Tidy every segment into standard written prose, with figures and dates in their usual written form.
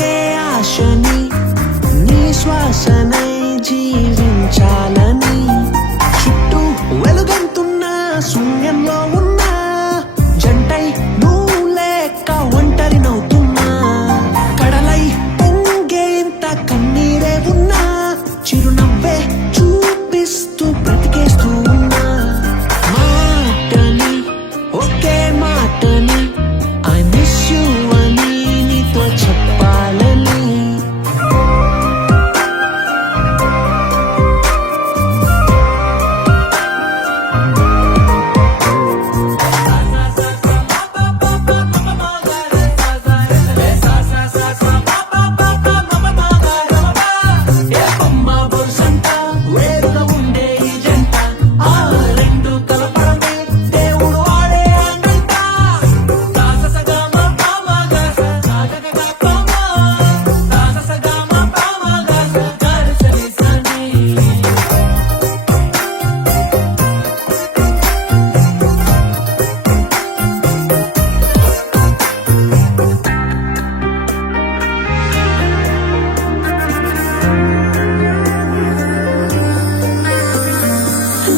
ఒకే ఆశని నీ శ్వాసనై జీవించాలని చుట్టూ వెలుగంతున్న శూన్యంలో ఉన్న జంటై నువ్వు లేక ఒంటరి నవ్వుతున్నా కడలై పొంగేంత కన్నీరే ఉన్నా చిరునవ్వే చూపిస్తూ బ్రతికేస్తూ ఉన్నా మాటని ఒకే మాటని ఐ మిస్ యూ అని నీతో చెప్పాలని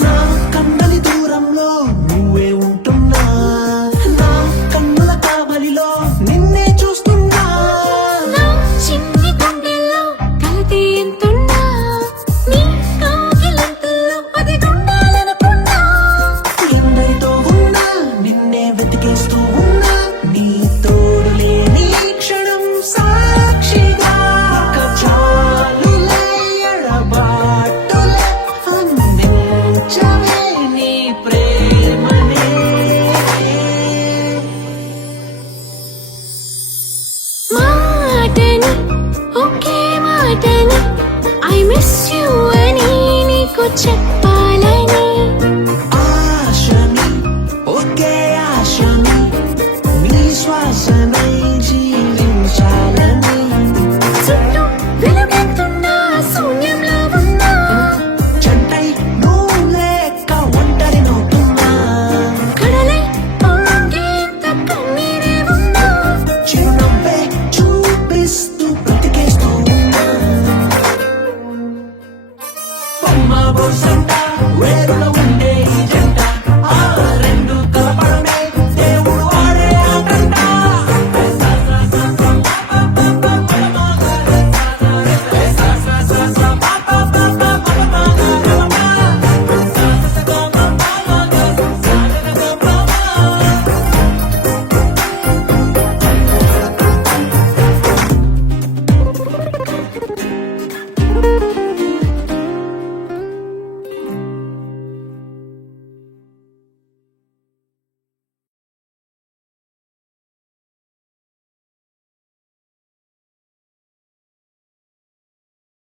నా కమ్మలి దూరంలో నువ్వే ఉంటున్నా నా కన్నుల కావలిలో నిన్నే చూస్తున్నా నా చిన్ని గుండెల్లో కలతే ఎంతున్నా నీ కౌగిలింతల్లో అది ఉండాలనుకున్నా ఎందరితో ఉన్నా నిన్నే వెతికేస్తూ ఉన్నా నీ తోడు లేని క్షణం సాక్షిగా చాలులే ఎడబాటులే అందించవే నీ ప్రేమనే మాటని ఒకే మాటని ఐ మిస్ యూ అని నీకు చెప్ప